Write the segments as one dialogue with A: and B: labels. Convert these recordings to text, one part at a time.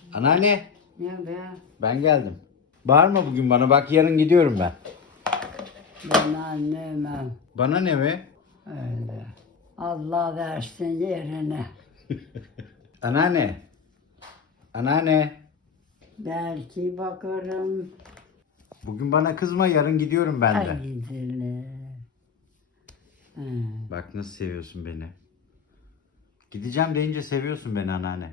A: Anneanne,
B: Ne be?
A: ben geldim. Bağırma bugün bana, bak yarın gidiyorum ben.
B: Ben annemem.
A: Bana ne be?
B: Öyle. Allah versin yerine.
A: Anneanne. Anneanne.
B: Belki bakarım.
A: Bugün bana kızma, yarın gidiyorum ben de.
B: Ay gidilir. Hı.
A: Bak nasıl seviyorsun beni. Gideceğim deyince seviyorsun beni anneanne.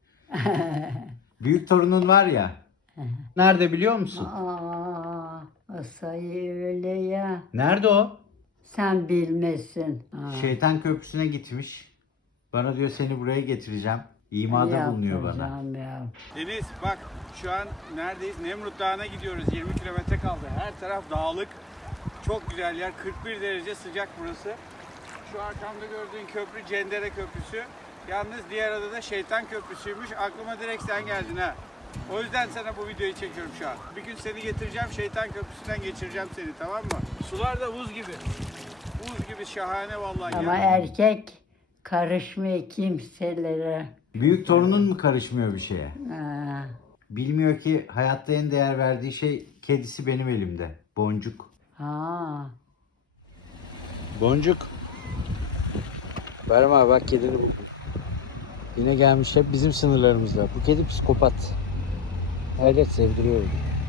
A: Büyük torunun var ya. Nerede biliyor musun?
B: Aa, o sayı öyle ya.
A: Nerede o?
B: Sen bilmesin. Aa,
A: Şeytan Köprüsü'ne gitmiş. Bana diyor seni buraya getireceğim. İmada bulunuyor bana.
B: yapacağım ya.
C: Deniz bak şu an neredeyiz? Nemrut Dağı'na gidiyoruz. 20 kilometre kaldı. Her taraf dağlık. Çok güzel yer. 41 derece sıcak burası. Şu arkamda gördüğün köprü Cendere Köprüsü. Yalnız diğer adı da Şeytan Köprüsü'ymüş. Aklıma direkt sen geldin ha. O yüzden sana bu videoyu çekiyorum şu an. Bir gün seni getireceğim. Şeytan Köprüsü'nden geçireceğim seni, tamam mı? Sular da buz gibi. Buz gibi şahane vallahi.
B: Ama
C: ya.
B: erkek karışmıyor kimselere.
A: Büyük torunun mu karışmıyor bir şeye?
B: Aa,
A: Bilmiyor ki hayatta en değer verdiği şey kedisi benim elimde. Boncuk.
B: ha.
A: Boncuk. Verme bak kedini buldum. Yine gelmiş hep bizim sınırlarımızda. Bu kedi psikopat. Evet sevdiriyorum.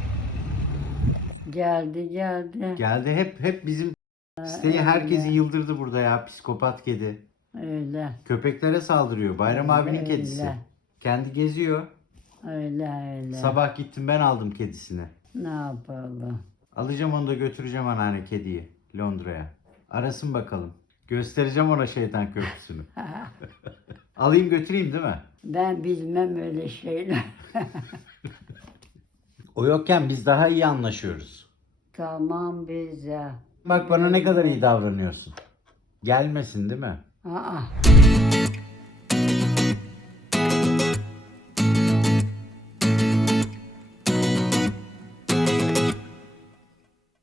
B: Geldi.
A: Geldi hep bizim siteyi herkesi yıldırdı burada ya, psikopat kedi.
B: Öyle.
A: Köpeklere saldırıyor. Bayram abinin
B: Öyle.
A: kedisi. Kendi geziyor.
B: Öyle.
A: Sabah gittim ben aldım kedisini.
B: Ne yapalım?
A: Alacağım onu da götüreceğim anneanne kediyi Londra'ya. Arasın bakalım. Göstereceğim ona şeytan köprüsünü. Alayım götüreyim değil mi?
B: Ben bilmem öyle şeyler.
A: O yokken biz daha iyi anlaşıyoruz.
B: Tamam bize.
A: Bak bana ne kadar iyi davranıyorsun. Gelmesin değil mi?
B: Aa.